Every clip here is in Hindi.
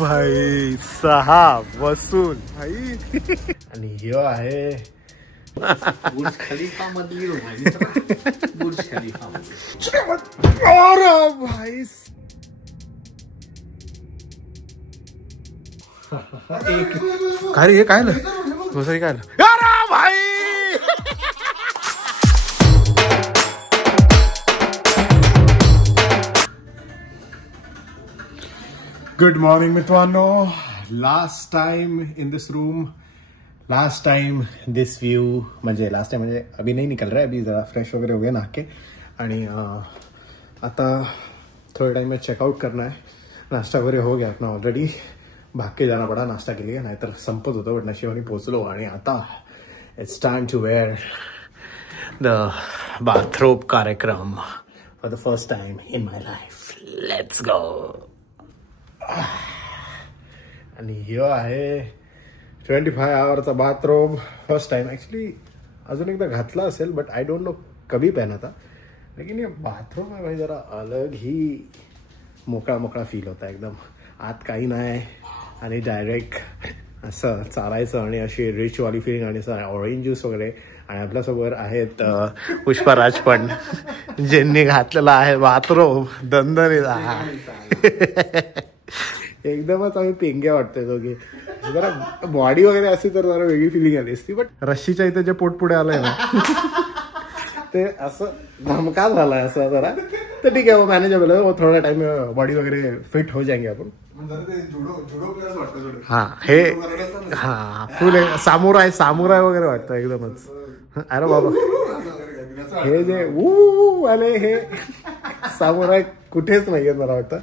भाई साहब वसूल भाई. आणि ह्यो आहे बुर्ज खलीफा मधली बुर्ज खलीफा भाई. काय रे हे काय घोसारी काय भाई. गुड मॉर्निंग मित्रांनो. Last time in this room, last time this view. म्हणजे लास्ट टाइम म्हणजे अभी नहीं निकल रहा है, अभी ज़रा फ्रेश वगैरह हो गए नहा के. आणि आता थोड़े टाइम में चेकआउट करना है. नाश्ता वगैरह हो गया अपना ऑलरेडी. भाग के जाना पड़ा नाश्ता के लिए, नाहीतर संपत होतं. बट नशिबाने पोहोचलो. आणि आता it's time to wear the bathrobe कार्यक्रम for the first time in my life. Let's go. आणि ह्यो आहे 25 आवरचा बाथरोब. फर्स्ट टाइम ऍक्च्युली अजून एकदा घातला असेल बट आय डोंट नो कभी पहना था. लेकिन ये बाथरूम है भाई जरा अलग ही मोकळा मोकळा फील होता एकदम. आत काही नाही आणि डायरेक्ट असं चालायचं आणि अशी रिचवाली फिलिंग आणि असं ऑरेंज ज्यूस वगैरे. आणि आपल्यासोबत आहेत पुष्पराज पण ज्यांनी घातलेला आहे बाथरूम दणदणीत. एकदमच आम्ही पेंग्या वाटतोय दोघे. जरा बॉडी वगैरे असती तर जरा वेगळी फिलिंग आली असती. बट रशीच्या इथे जे पोट पुढे आलंय ना ते असं धमका झालाय असं जरा. तर ठीक आहे वो मॅनेजेबल है. वो थोड़ा टाइम बॉडी वगैरह फिट हो जाएंगे आपण. हा हे हा फुल सामुराय सामुराय वगैरे वाटतं एकदमच. अरे बाबा हे जे आले हे सामुराय कुठेच नाहीये मला वाटतं.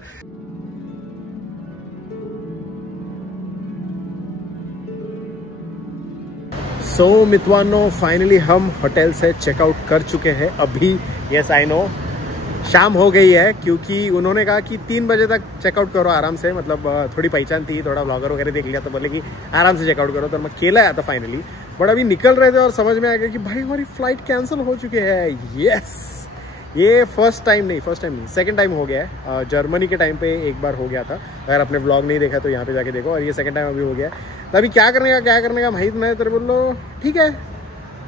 सो मित्रांनो फाइनली हम होटल से चेकआउट कर चुके हैं अभी. यस आई नो शाम हो गई है क्योंकि उन्होंने कहा कि 3 बजे तक चेकआउट करो आराम से. मतलब थोड़ी पहचान थी, थोड़ा ब्लॉगर वगैरह देख लिया तो बोले कि आराम से चेकआउट करो. तो मैं केला है था फाइनली. बट अभी निकल रहे थे और समझ में आ गया कि भाई हमारी फ्लाइट कैंसिल हो चुकी है. यस ये फर्स्ट टाइम नहीं सेकंड टाइम हो गया है. जर्मनी के टाइम पे एक बार हो गया था. अगर आपने व्लॉग नहीं देखा तो यहाँ पे जाके देखो. और ये सेकंड टाइम अभी हो गया. तो अभी क्या करने का माहित नहीं. तो बोल लो ठीक है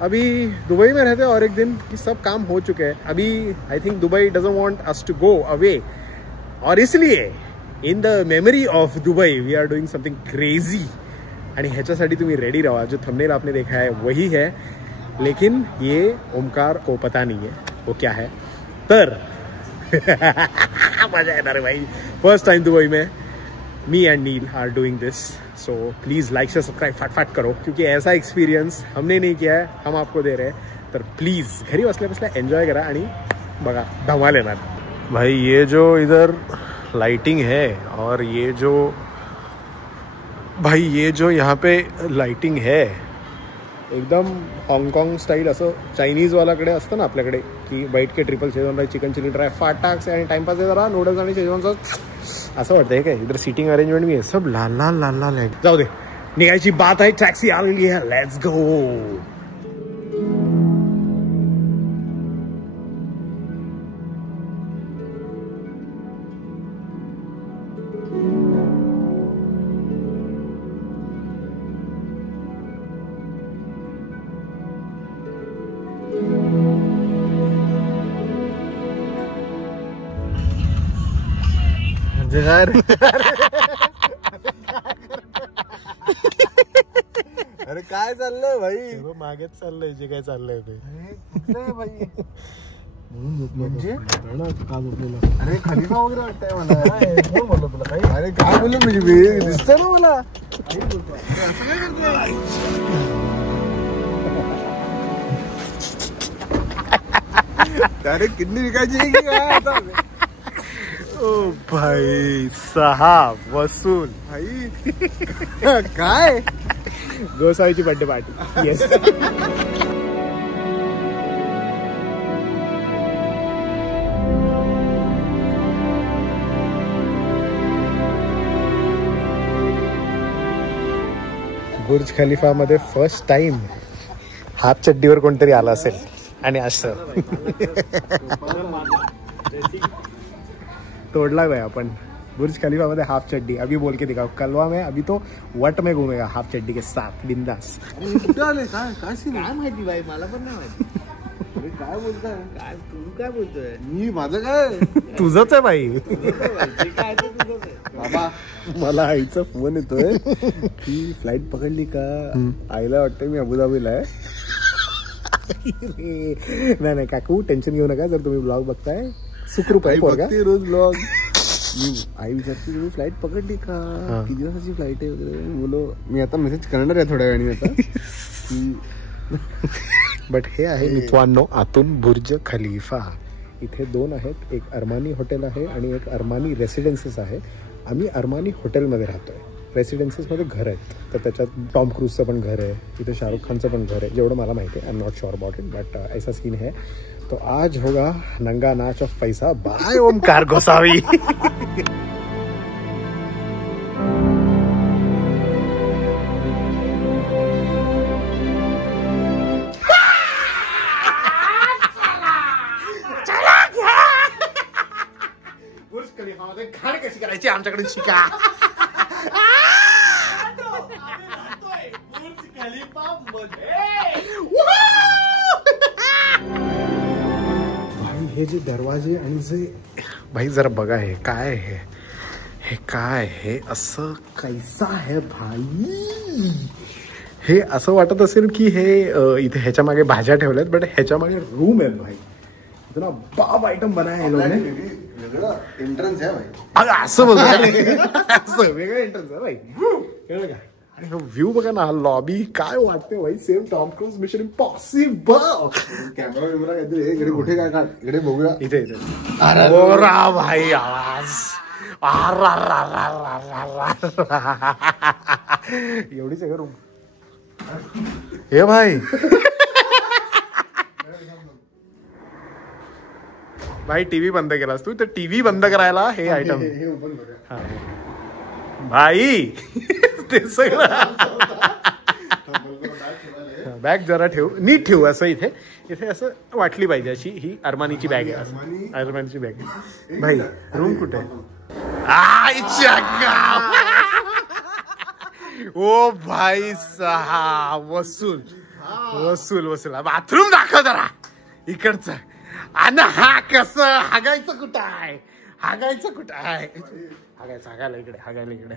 अभी दुबई में रहते और एक दिन कि सब काम हो चुके हैं. अभी I think Dubai doesn't want us to go away. और इसलिए in the memory of Dubai we are doing something crazy. आणि ह्याच्यासाठी तुम्ही रेडी रहा. जो थंबनेल आपने देखा है वही है. लेकिन ये ओमकार को पता नहीं है वो क्या है. तर मजा येणार भाई. फर्स्ट टाइम दुबई में me and Neel are doing this. So please like से सब्सक्राइब फटाफट करो क्योंकि ऐसा एक्सपीरियंस हमने नहीं किया है, हम आपको दे रहे हैं. तर प्लीज़ घरी बसल्या बसल्या एन्जॉय करा आणि बघा धमाल येणार. भाई ये जो इधर लाइटिंग है और ये जो यहाँ पे लाइटिंग है एकदम हाँगकाँग स्टाईल. असं चायनीजवाल्याकडे असतं ना आपल्याकडे की बैठ के triple Schezwan rice chicken chilli dry फाटाक से आणि टाइमपास जरा नूडल्स आणि शेजवान सॉस असं वाटतंय काय. इधर सीटिंग अरेंजमेंट भी है सब लाल लाल लाल लाल है. जाऊ दे निघायची बात आहे. टॅक्सी आलेली है. Let's go. अरे काय चाललंय भाई. मागेच चाललंय जे काय चाललंय ते. म्हणजे अरे खलिफा वगैरे वाटतंय मला. बोललो तुला काही. अरे काय बोललो म्हणजे दिसतंय ना मला. अरे किडनी विकायची आता. ओ भाई साहब वसूल भाई. काय गोसावीची बर्थडे पार्टी. येस बुर्ज खलिफा मध्ये फर्स्ट टाइम हाफ चड्डीवर कोणतरी आला असेल आणि असं तोडला भाई आपण. बुर्ज खलीफा मध्ये हाफ चड्डी, अभी बोल के दिखाओ कलवा में अभी तो वट में घूमेगा हाफ चड्डी के साथ बिंदास। काय माहिती बाई, मला पण नाही माहिती काय बोलतोय, काय तू काय बोलतोय? मी माझं काय तुझंच आहे बाई। काय ते तुझंच आहे बाबा मला आईचा फोन येतोय की फ्लाईट पकडली का, आईला वाटतं मी अबुधाबीला आहे। नाही नाही काकू टेन्शन घेऊ नका, जर तुम्ही ब्लॉग बघताय सुखरूप आहे पोरगा रोज ब्लॉग। आई विचारते तुम्ही फ्लाईट पकडली का, किती दिवसाची फ्लाईट आहे वगैरे, बोलो मी आता मेसेज करणार आहे थोड्या वेळाने आता। बट हे आहे मित्रांनो आतून बुर्ज खलीफा। इथे दोन आहेत, एक अरमानी हॉटेल आहे आणि एक अरमानी रेसिडेन्सीज आहे। आम्ही अरमानी हॉटेलमध्ये राहतोय, रेसिडेन्सीजमध्ये घर आहेत, तर त्याच्यात टॉम क्रूजचं पण घर आहे, इथे शाहरुख खानचं पण घर आहे, जेवढं मला माहिती आहे। I am not sure about it but ऐसा सीन है। तो आज होगा नंगा नाच ऑफ पैसा बाय ओमकार गोसावी। बुर्ज खलीफामध्ये घाण कशी करायची आमच्याकडे शिका। भाई हे जे दरवाजे आणि जे भाई जरा बघा हे काय आहे, हे काय आहे, असं कैसा है भाई। हे असं वाटत असेल की हे इथे ह्याच्या मागे भाज्या ठेवल्यात, बट ह्याच्या मागे रूम आहेत भाई। इतना बाब आइटम बनाया है लोगों ने, एंट्रन्स आहे भाई, असं बोलतो असं वेगळं एंट्रन्स आहे भाई, कळलं का? आणि व्ह्यू बघा ना, लॉबी काय वाटते भाई, same Tom Cruise Mission Impossible. Camera बिमरा काहीतरी इकडे कुठे काय काढ, इकडे बघूया इथे इथे ओरा भाई आवाज एवढी सगळं रूम हे भाई। भाई टीव्ही बंद केलास तू, तर टीव्ही बंद करायला हे आयटम भाई ते सगळं बॅग जरा ठेव, नीट ठेवू असं इथे इथे असं वाटली पाहिजे अशी ही अरमानीची बॅग आहे, अरमानीची बॅग आहे भाई। रूम कुठे आहे? ओ भाई साहब वसूल वसूल वसूल। बाथरूम दाखव जरा इकडचं, आणि हा कसं हागायचं कुठं आहे, हागायचं कुठं आहे, हागायचं हागायला इकडे, हागायला इकडे।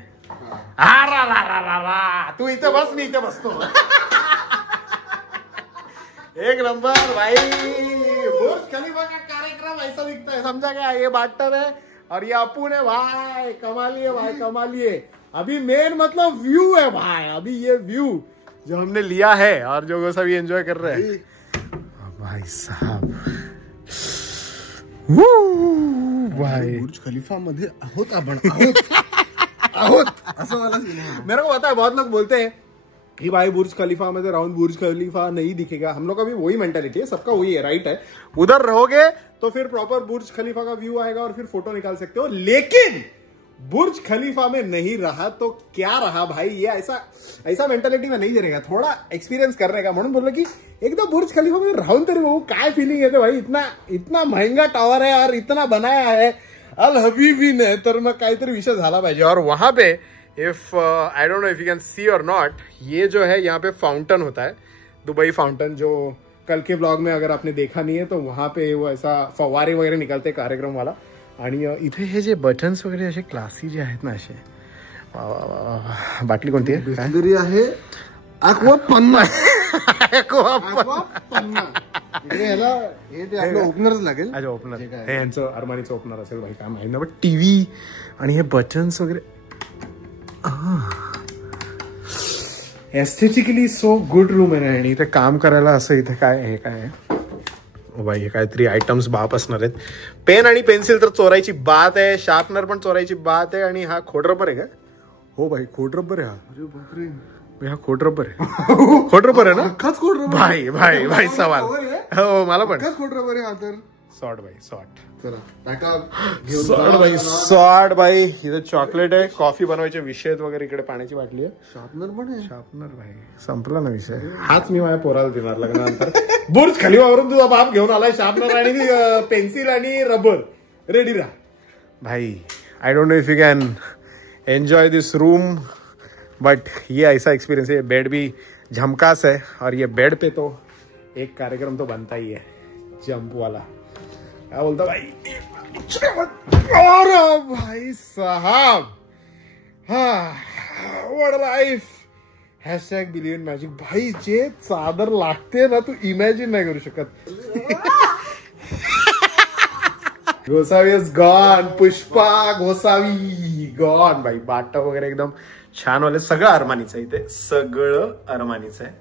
तू इथे बस, मी इथे बसतो। एक नंबर भाई, बुर्ज खलीफा का कार्यक्रम ऐसा दिखता है, समझा क्या? ये बाटर है और ये अपुन है भाई, कमालिए भाई कमालिए। अभी मेन मतलब व्यू है भाई, अभी ये व्यू जो हमने लिया है और जो सभी एंजॉय कर रहे हैं भाई साहब। भाई बुर्ज खलीफा मध्ये आहोत आपण, आहोत असं मला मेरे को पता है, बहुत लोग बोलते हैं कि भाई बुर्ज खलीफा में राउंड बुर्ज खलीफा नहीं दिखेगा। हम लोग का भी वही मेंटालिटी है, सबका वही है, राइट है। उधर रहोगे तो फिर प्रॉपर बुर्ज खलीफा का व्यू आएगा और फिर फोटो निकाल सकते हो, लेकिन बुर्ज खलीफा में नहीं रहा तो क्या रहा भाई। ये ऐसा मेंटालिटी में नहीं रहेगा, थोड़ा एक्सपीरियंस करने का, म्हणून बोललो की एकदा बुर्ज खलीफा में राहून तरी बघू काय फीलिंग येते भाई। इतना महंगा टावर है और इतना बनाया है अल हबीबी ने, तर मग काहीतरी विषय झाला पाहिजे। और वहां पे if I don't know if you can see और नॉट, ये जो है यहाँ पे फाउंटेन होता है, दुबई फाउंटेन, जो कल के ब्लॉग में अगर आपने देखा नहीं है तो वहां पे वो ऐसा फवारे वगैरे निकलते कार्यक्रम वाला। आणि इथे हे जे बटन्स वगैरे असे क्लासी जे आहेत ना असे, बाटली कोणती आहे? बिस्लरी आहे aqua panna, aqua panna। हे ओपनरच लागेल। अच्छा ओपनर, हे यांचं अरमानीचं ओपनर असेल भाई, काय माहिती ना। बट टीव्ही आणि हे बटन्स वगैरे एस्थेटिकली सो गुड रूम आहे ना। आणि इथे काम करायला असं इथे काय हे काय आहे ओ भाई, हे काहीतरी आयटम्स बाप असणार आहेत। पेन आणि पेन्सिल तर चोरायची बात आहे, शार्पनर पण चोरायची बात आहे। आणि हा खोड रबर आहे का? हो भाई खोड रबर आहे हा। अरे बापरे, हा खोड रबर आहे, खोड रबर आहे ना? अख्खाच खोड रबर भाई भाई भाई सवाल, हो मला पण अख्खाच खोड रबर आहे हा तर। सॉर्ट भाई सॉर्ट, चला टाका सॉर्ट भाई सॉर्ट भाई। इथे चॉकलेट आहे, कॉफी बनवायचे विषय वगैरे, इकडे पाण्याची बाटली आहे, शार्पनर पण आहे। शार्पनर भाई संपला ना विषय। हाच मी माझ्या पोराला देणार लग्नानंतर। बुर्ज खलीफावरून तुझा बाप घेऊन आलाय शार्पनर आणि पेन्सिल आणि रबर, रेडी राहा भाई। I don't know if you can enjoy this room, but ये ऐसा एक्सपीरियंस है। बेड भी झमकास है और ये बेड पे तो एक कार्यक्रम तो बनता ही है, जंप वाला। क्या बोलता भाई? और भाई साहब, हाँ, व्हाट लाइफ, #बिलियन मॅजिक। भाई जे चादर लागते ना, तू इमॅजिन नाही करू शकत। Gosavi is gone, Pushpa Gosavi gone भाई। बाटप वगैरे एकदम छान वाले, सगळं अरमानीचं आहे इथे, सगळं अरमानीचं आहे,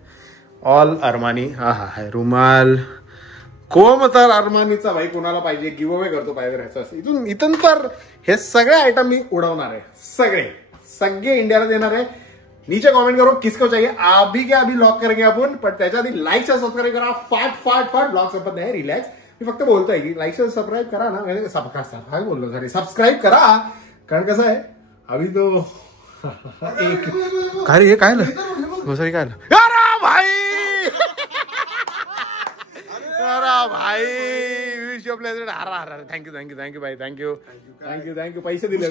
ऑल अरमानी। हा हा है रुमाल, कोम तर अरमानीचा भाई, कोणाला पाहिजे गिव अवे करतो पाहिजे ह्याचं। इथून तर हे सगळे आयटम मी उडवणार आहे, सगळे इंडियाला देणार आहे। नीचे कमेंट करो किसको चाहिए, अभी के अभी लॉक करेंगे आपण, पण त्याच्या आधी लाईक से सबस्क्राईब करा, फाट ब्लॉग संपत नाही, रिलॅक्स। मी फक्त बोलतोय की लाईक से सबस्क्राईब करा ना, म्हणजे काय बोललो सॉरी, सबस्क्राईब करा, कारण कसं आहे अभी तो एक काय रे, काय गोसावी काय भाई, भाई विश यू प्लेजर। थँक्यू भाई, थँक्यू पैसे दिले,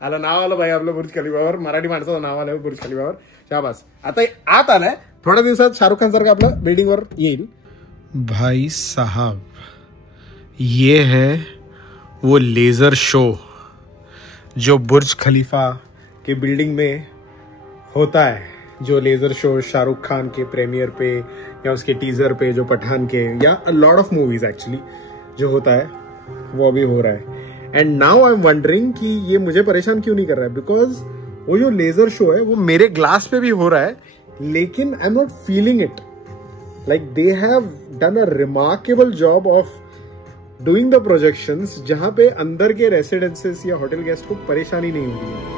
आलं नाव आलं भाई आपलं बुर्ज खलिफावर, मराठी माणसाचं नाव आलं बुर्ज खलिफावर, शाबास। आता आत आलाय, थोड्या दिवसात शाहरुख खान सारखं आपलं बिल्डिंग वर येईल। भाई साहब, ये है वो लेजर शो जो बुर्ज खलीफा के बिल्डिंग में होता है, जो लेजर शो शाहरुख खान के प्रीमियर पे या उसके टीजर पे, जो पठान के या लॉट ऑफ मूवीज एक्चुअली जो होता है, वो अभी हो रहा है। And now I am wondering कि ये मुझे परेशान क्यों नहीं कर रहा है, बिकॉज वो जो लेजर शो है वो मेरे ग्लास पे भी हो रहा है, लेकिन I am not feeling it. Like they have done a remarkable job of doing the projections, जहां पे अंदर के रेसिडेंसेस या होटल गेस्ट को परेशानी नहीं होती है।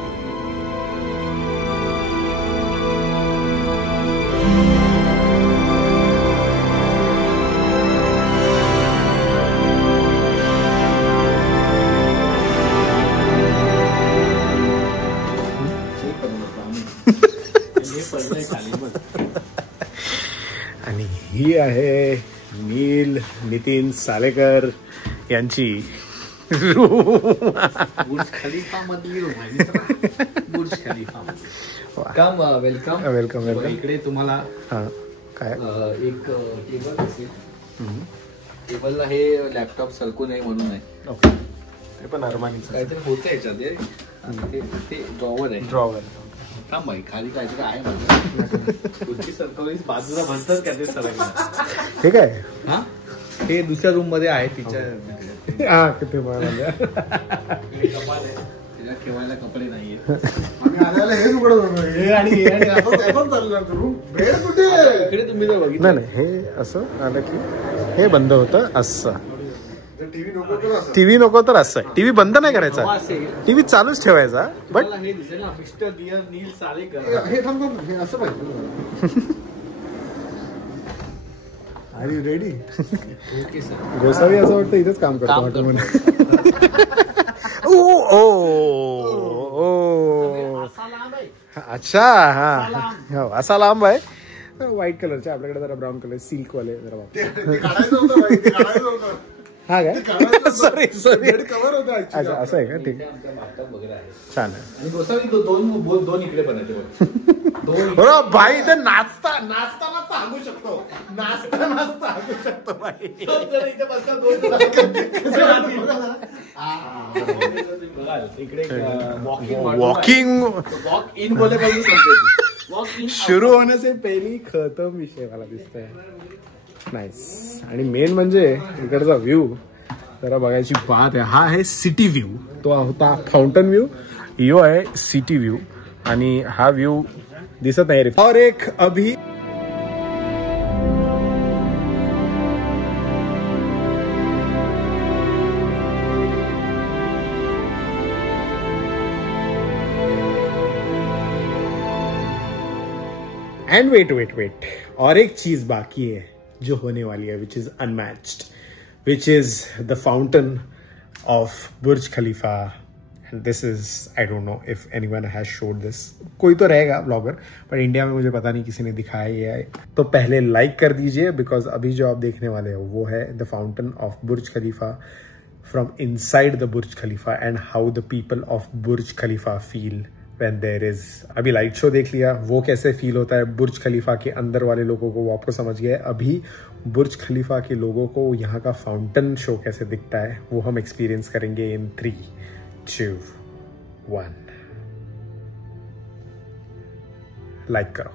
आणि ही आहे नील नितीन सालेकर यांची बुर्ज खलीफा मधली रूम आहे, बुर्ज खलीफा। वेलकम। इकडे तुम्हाला काय एक टेबल असेल, टेबलला हे लॅपटॉप सरकू नये म्हणून आहे। ओके, ते पण अरमानीचं काहीतरी होतं याच्यात, ते ड्रॉवर आहे, ड्रॉवर। थांब भाई, खाली काहीतरी आहे माझं, खुर्ची सरकवलीस बाजूला भरतात का ते सरकलं, ठीक आहे। हा, हे दुसऱ्या रूम मध्ये आहे तिच्या, हा किती तिला ठेवायला कपडे नाहीये। हेच उघडत इकडे तुम्ही जर बघितलं नाही, हे असं आलं की हे बंद होतं, असं टीव्ही नको तर असं, टीव्ही बंद नाही करायचा, टीव्ही चालूच ठेवायचा। बट हे दिसेल ना, मिस्टर डिअर नील सालेकर, हे हे असं पाहिजे। Are you ready? Okay sir. गोसावी असं वाटतं इथेच काम करतो हॉटेलमध्ये। अच्छा, हा असा लांब आहे, व्हाईट कलरचे, आपल्याकडे जरा ब्राऊन कलर सिल्क वाले जरा हा काय, सॉरी कव्हर होतं। अच्छा असं आहे का, ठीक आहे, छान आहे। आणि गोसावी दोन इकडे पण आहेत, बरोबर भाई, ते नाचताना सांगू शकतो, नाचताना सांगू शकतो भाई। इकडे वॉक इन बोले शुरू होने से पहली खतम विषय मला दिसतोय। नाईस। आणि मेन म्हणजे इकडचा व्ह्यू जरा बघायची बात आहे। हा आहे सिटी व्ह्यू, तो होता फाउंटन व्ह्यू, यो आहे सिटी व्ह्यू, आणि हा व्ह्यू दिसत नाही रे। और एक अभी एंड वेट, और एक चीज बाकी है जो होने वाली है, which is unmatched, which is the fountain of Burj Khalifa. And this is, I don't know if anyone has showed this, कोई तो रहेगा ब्लॉगर, पर इंडिया में मुझे पता नहीं किसी ने दिखाया है। तो पहले लाइक कर दीजिए, बिकॉज अभी जो आप देखने वाले हो वो है the fountain of Burj Khalifa from inside the Burj Khalifa and how the people of Burj Khalifa feel when there is, अभी लाइट शो देख लिया, वो कैसे फील होता है बुर्ज खलीफा के अंदर वाले लोगों को, वो आपको समझ गया है। अभी बुर्ज खलीफा के लोगों को यहाँ का फाउंटेन शो कैसे दिखता है वो हम एक्सपीरियंस करेंगे इन 3, 2, 1। लाइक करो।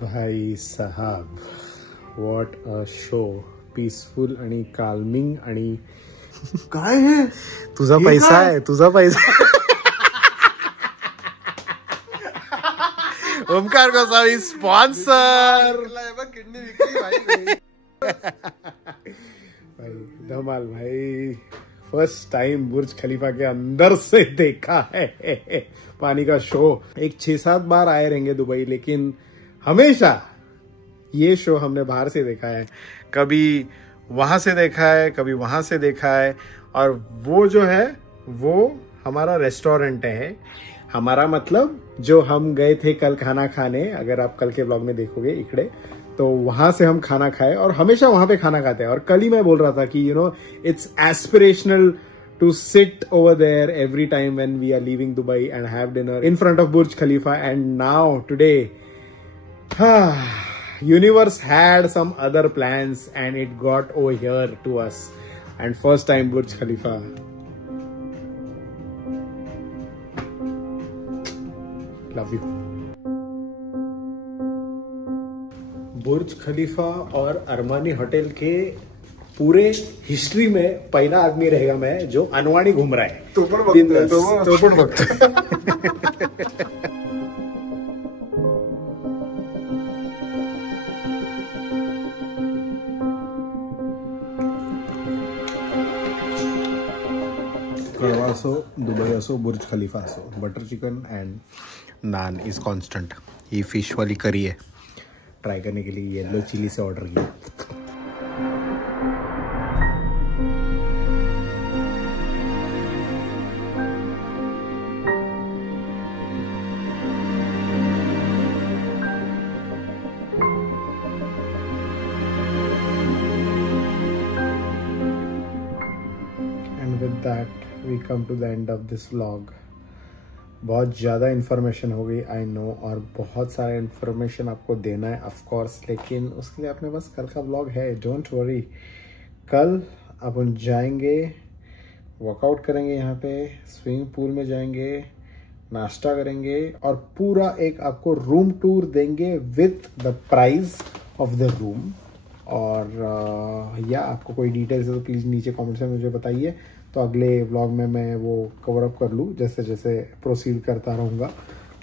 भाई साहब, व्हॉट अ शो, पीसफुल आणि काल्मिंग आणि काय है, तुझा पैसा आहे, तुझा पैसा। ओमकार गोसावी स्पॉन्सर। भाई धमाल भाई, फर्स्ट टाइम बुर्ज खलीफा के अंदर से देखा है पानी का शो। एक 6-7 बार आए रहेंगे दुबई, लेकिन हमेशा ये शो हमने बाहर से देखा है, कभी वहां से देखा है, कभी वहां से देखा है। और वो जो है वो हमारा रेस्टोरेंट है, हमारा मतलब जो हम गए थे कल खाना खाने, अगर आप कल के व्लॉग में देखोगे इकड़े, तो वहां से हम खाना खाए और हमेशा वहां पे खाना खाते हैं। और कल ही मैं बोल रहा था कि it's aspirational to sit over there every time when we are leaving Dubai and have dinner in front of Burj Khalifa. And now today, universe had some other plans and it got over here to us, and first time Burj Khalifa. Love you. बुर्ज खलीफा और अरमानी होटल के पूरे हिस्ट्री में पहला आदमी रहेगा मैं जो अनवाणी घूम रहा है। तो पण बघतो। कड़वा असो, दुबई असो, बुर्ज खलीफा असो, butter chicken and naan is constant. ये फिश वाली करी है, ट्राई करने के लिए येलो चिली से ऑर्डर किया। And with that we come to the end of this vlog. बहुत ज़्यादा इन्फॉर्मेशन हो गई आई नो, और बहुत सारा इन्फॉर्मेशन आपको देना है ऑफ कोर्स, लेकिन उसके लिए अपने पास कल का व्लॉग है, डोंट वरी। कल अपन जाएंगे, वर्कआउट करेंगे, यहाँ पे स्विमिंग पूल में जाएंगे, नाश्ता करेंगे और पूरा एक आपको रूम टूर देंगे with the price of the room. और या आपको कोई डिटेल्स है तो प्लीज़ नीचे कमेंट्स में मुझे बताइए, तो अगले व्लॉग में मैं वो कवर अप कर लूँ। जैसे जैसे प्रोसीड करता रहूँगा,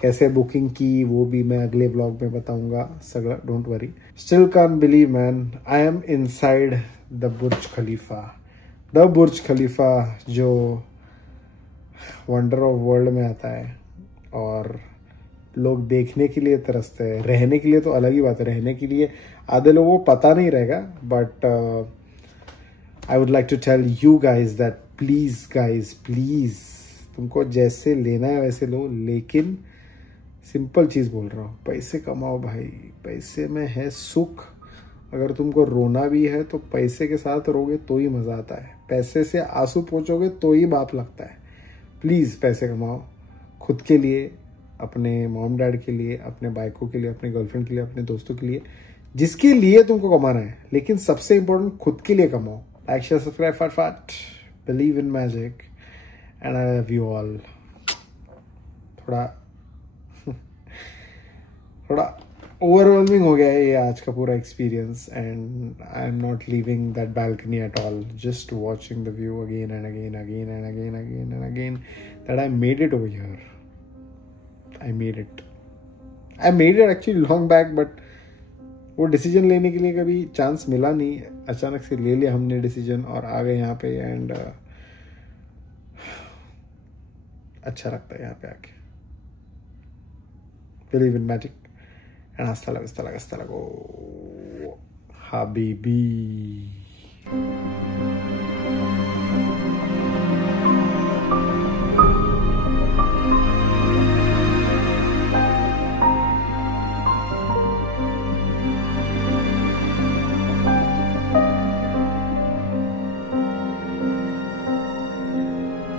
कैसे बुकिंग की वो भी मैं अगले व्लॉग में बताऊँगा सगळं, don't worry. Still can't believe man, I am inside the Burj Khalifa. The Burj Khalifa जो वंडर ऑफ वर्ल्ड में आता है, और लोग देखने के लिए तरसते हैं, रहने के लिए तो अलग ही बात है, रहने के लिए आधे लोगों को पता नहीं रहेगा। But I would like to tell you guys that please guys please, तुमको जैसे लेना है वैसे लो, लेकिन सिंपल चीज़ बोल रहा हूँ, पैसे कमाओ भाई, पैसे में है सुख। अगर तुमको रोना भी है तो पैसे के साथ रोगे तो ही मज़ा आता है, पैसे से आंसू पोंछोगे तो ही बाप लगता है। प्लीज़ पैसे कमाओ, खुद के लिए, अपने मॉम डैड के लिए, अपने बाइकों के लिए, अपने गर्लफ्रेंड के लिए, अपने दोस्तों के लिए, जिसके लिए तुमको कमाना है, लेकिन सबसे इंपॉर्टेंट खुद के लिए कमाओ। लाइक शेयर सब्सक्राइब फटाफट, believe in magic and I love you all. थोड़ा ओवरवेलमिंग हो गया है ये आज का पूरा experience, and I am not leaving that balcony at all, just watching the view again and again again and again again and again, that I made it over here. I made it actually long back, but वो डिसीजन लेने के लिए कभी चांस मिला नहीं, अचानक से ले लिया हमने डिसीजन और आ गए यहाँ पे। एंड अच्छा लगता है यहाँ पे आके। Believe in magic And hasta luego, hasta luego, hasta luego. Habibi.